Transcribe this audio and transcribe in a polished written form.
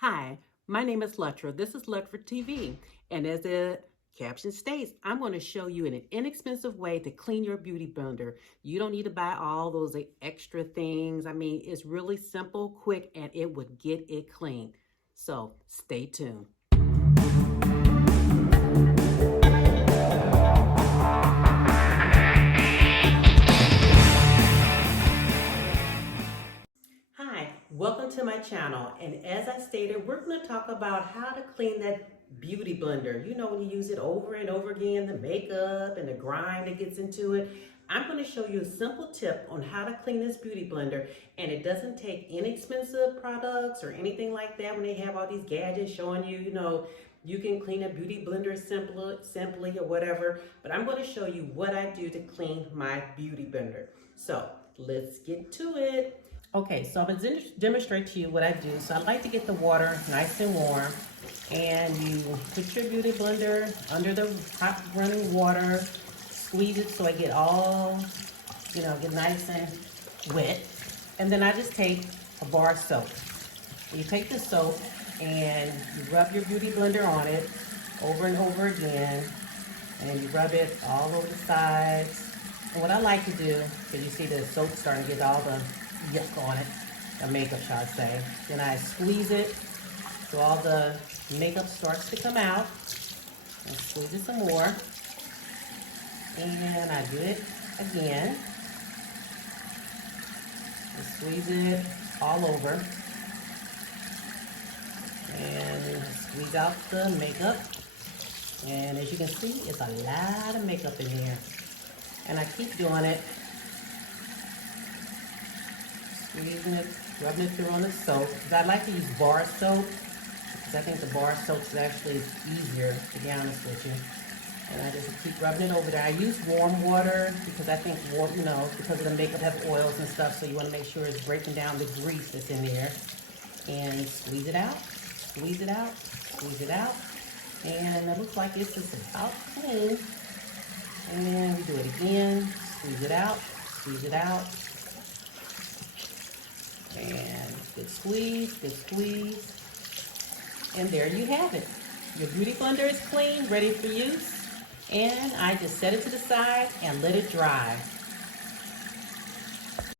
Hi, my name is Lettratv. This is Lettratv. And as the caption states, I'm going to show you an inexpensive way to clean your beauty blender. You don't need to buy all those extra things. I mean, it's really simple, quick, and it would get it clean. So stay tuned. Hi, welcome to my channel. And as I stated, we're going to talk about how to clean that beauty blender. You know, when you use it over and over again, the makeup and the grime that gets into it. I'm going to show you a simple tip on how to clean this beauty blender, and it doesn't take inexpensive products or anything like that when they have all these gadgets showing you, you can clean a beauty blender simply or whatever. But I'm going to show you what I do to clean my beauty blender. So let's get to it. Okay, so I'm going to demonstrate to you what I do. So I like to get the water nice and warm, and you put your beauty blender under the hot running water, squeeze it so I get all, get nice and wet. And then I just take a bar of soap. You take the soap and you rub your beauty blender on it over and over again, and you rub it all over the sides. And what I like to do, because you see the soap starting to get all the yuck on it, the makeup, shall I say. Then I squeeze it so all the makeup starts to come out. And squeeze it some more. And I do it again. And squeeze it all over. And squeeze out the makeup. And as you can see, it's a lot of makeup in here. And I keep doing it. Squeezing it, rubbing it through on the soap. I like to use bar soap because I think the bar soap is actually easier, to be honest with you. And I just keep rubbing it over there. I use warm water because I think because of the makeup has oils and stuff, so you want to make sure it's breaking down the grease that's in there. And squeeze it out, squeeze it out, squeeze it out. And it looks like it's just about clean. And we do it again, squeeze it out, squeeze it out. And good squeeze. And there you have it. Your beauty blender is clean, ready for use. And I just set it to the side and let it dry.